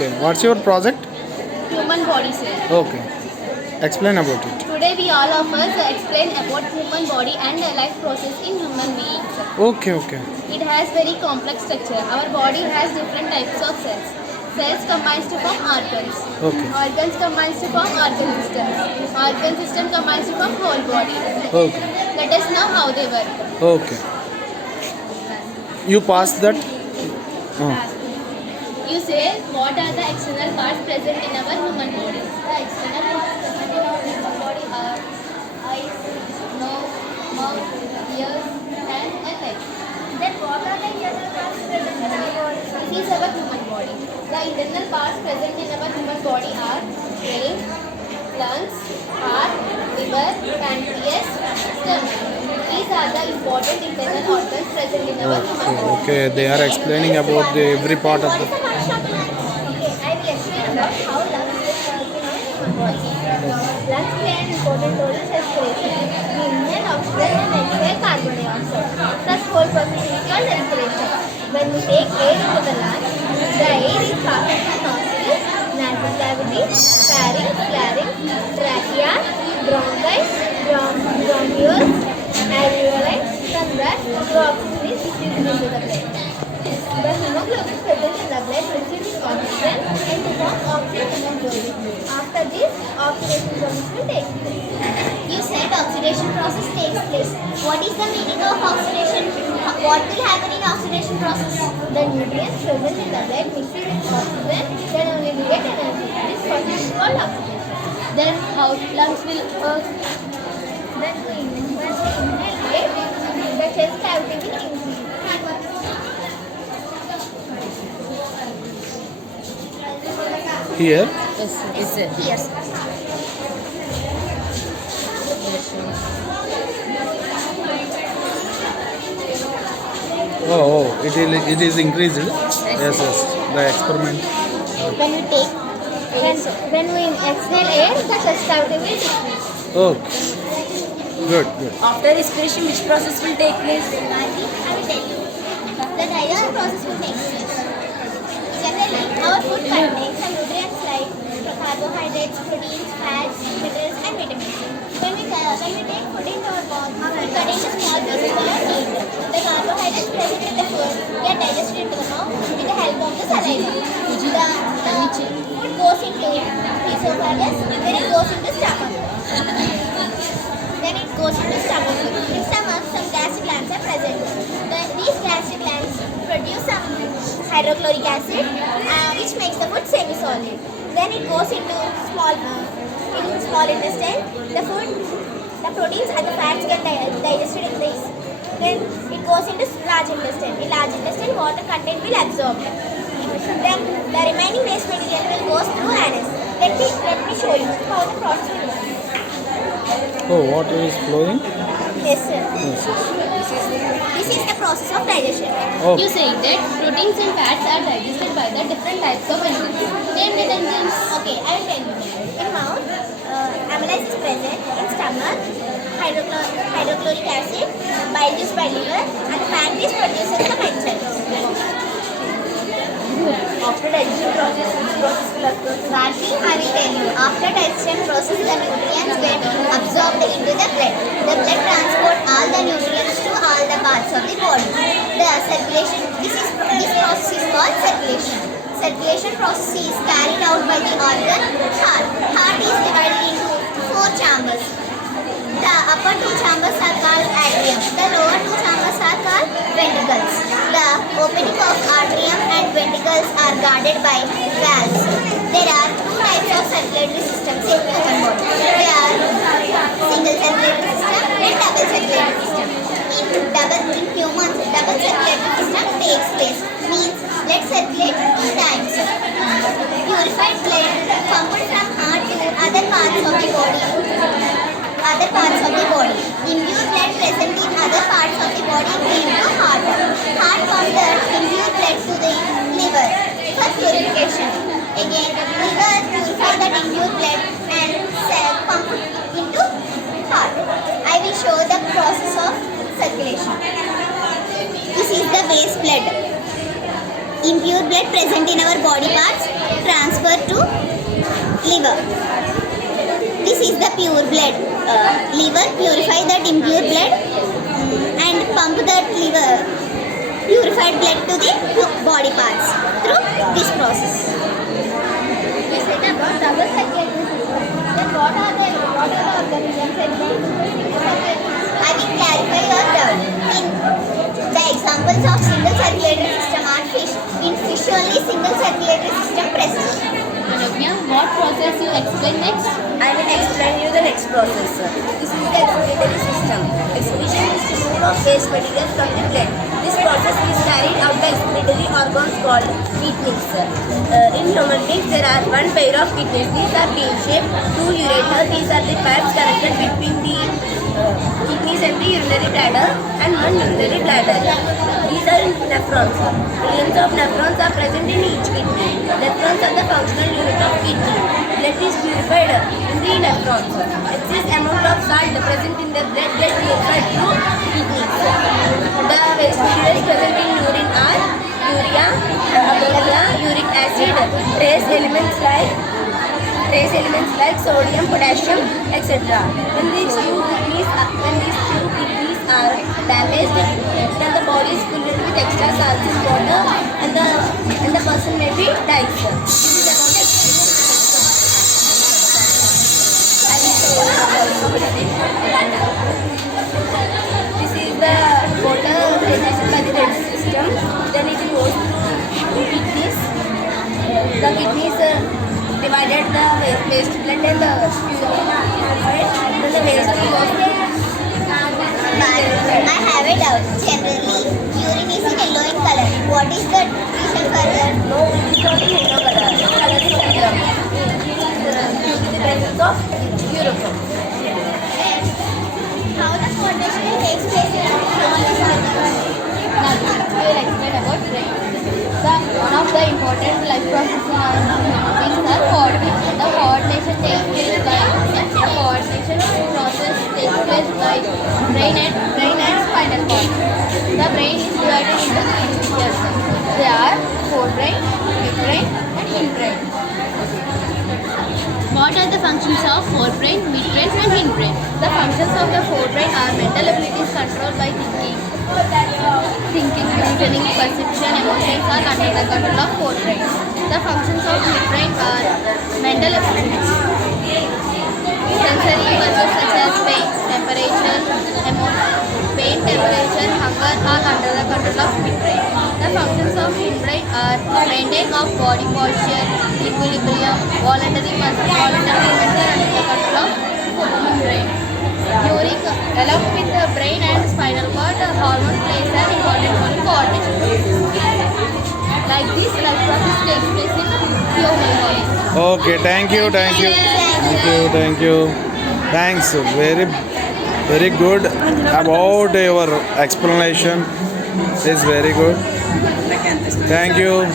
Okay. What's your project? Human body cell. Okay. Explain about it. Today we all of us explain about human body and life process in human beings. Okay. Okay. It has very complex structure. Our body has different types of cells. Cells combines to form organs. Okay. Organs combines to form organ systems. Organ system combines to form whole body. Okay. Let us know how they work. Okay. You passed that? You say, what are the external parts present in our human body? The external parts present in our human body are eyes, nose, mouth, ears, hands and legs. Then what are the internal parts present in our body? This is our human body. The internal parts present in our human body are brain, lungs, heart, liver, pancreas, stomach. These are the important internal organs present in our human body. Okay. They are explaining about the every part of the. Okay, I will explain about how lungs work in our human body. Lungs play an important role in respiration. We inhale oxygen and exhale carbon dioxide. Thus, whole process is called respiration. When we take air into the lungs, the air is passed through nostrils, nasal cavity, pharynx, larynx, trachea, bronchi, bronchioles, alveoli. From that, the oxygen is diffused into the blood. The hemoglobin present in the blood receives oxygen and to form oxygen hemoglobin. After this, oxidation process will take place. You said oxidation process takes place. What is the meaning of oxidation? What will happen in oxidation process? The nutrients present in the blood mix with oxygen, then only we get energy. This process is called oxidation. Then how lungs will work? When we inhale air, the chest cavity will increase. Here. Yes, sir. Here. Oh, it is increased. Yes. The experiment. When we take when we exhale air, the chest cavity will decrease. Okay. Good. After respiration, which process will take place? I will tell you. The digestion process will take place. Generally, our food contains some nutrients like carbohydrates, proteins, fats, minerals, and vitamins. When we take food into our body, it contains a small doses of heat. The carbohydrates present in the food get digested into the mouth with the help of the saliva. The food goes into esophagus, then it goes into stomach. Then it goes into stomach. In stomach, some gastric glands are present. These gastric glands produce some hydrochloric acid, which makes the food semi-solid. Then it goes into small intestine. The proteins and the fats get digested in this. Then it goes into large intestine. In large intestine, water content will absorb. Then the remaining waste material will go through anus. Let me show you how the process will work. Oh, water is flowing. Yes, sir. Yes. This is the process of digestion. Okay. You say that proteins and fats are digested by the different types of enzymes. Name the enzymes. Okay, I will tell you. In mouth, amylase is present. In stomach, hydrochloric acid, bile juice by liver, and the pancreas produces some enzymes. After digestion process, which process will occur? Rati, I will tell you. After digestion process, the nutrients get absorbed into the blood. The blood transport all the nutrients to all the parts of the body. The circulation, this process is called circulation. Circulation process is carried out by the organ heart. Heart is divided into 4 chambers. The upper 2 chambers are called atrium. The lower 2 chambers are called ventricles. The opening of atrium and ventricles are guarded by valves. There are 2 types of circulatory systems in human body. They are single circulatory system and double circulatory system. In humans, double circulatory system takes place. Means blood circulate 2 times. Purified blood pumped from heart to other parts of the body. Impure blood present in other parts of the body came to heart. Heart pumps the impure blood to the liver for purification. Again, liver purify that impure blood and pump it into heart. I will show the process of circulation. This is the base blood. Impure blood present in our body parts pure blood. Liver purify that impure blood and pump that liver purified blood to the body parts through this process. We said about double circulatory system. Then what are the organisms involved in the single circulatory system? I will clarify your doubt. The examples of single circulatory system are fish. In fish only single circulatory system present. Anavya, what process you explain next? I will explain you the next process. This is the excretory system. Excretion is removal of waste materials from the blood. This process is carried out by excretory organs called kidneys. In human beings, there are one pair of kidneys. These are bean-shaped, two ureter. These are the pipes connected between the kidneys and the urinary bladder, and one urinary bladder. These are nephrons. Millions of nephrons are present in each kidney. Nephrons are the functional unit of kidney. Blood is purified in the nephrons. Excess amount of salt present in the blood gets purified through kidneys. The waste materials present in urine are urea, ammonia, uric acid, trace elements like sodium, potassium, etc. When these two kidneys are damaged, then the body is filled with extra salts in water, and the person may be dies. This is about this is the water generated by the blood system. Then it goes through kidneys. The kidneys divided the waste blood and the purified. Then the waste goes to But I have a doubt. Generally, urine is in yellow in color. What is the reason for that? no, it is not in yellow color. The color is yellow. Due to the presence of urine. How the coordination takes place in human organism? Now, I will explain about brain. One of the important life processes in our human beings are coordination. The coordination takes place by brain and spinal cord. The brain is divided into three regions. They are forebrain, midbrain, and hindbrain. What are the functions of forebrain, midbrain, and hindbrain? The functions of the forebrain are mental abilities controlled by thinking, reasoning, perception, emotions are under the control of forebrain. The functions of midbrain are mental abilities, sensory impulses such as pain, temperature, hunger are under the control of midbrain. The functions of hindbrain are maintain of body posture, equilibrium, voluntary movements are under the control of hindbrain. Along with the brain and spinal cord, the hormone plays an important role in coordination. Like this, life process takes place in human body. Okay, thank you. Thanks. Very good about your explanation. It's very good. Thank you.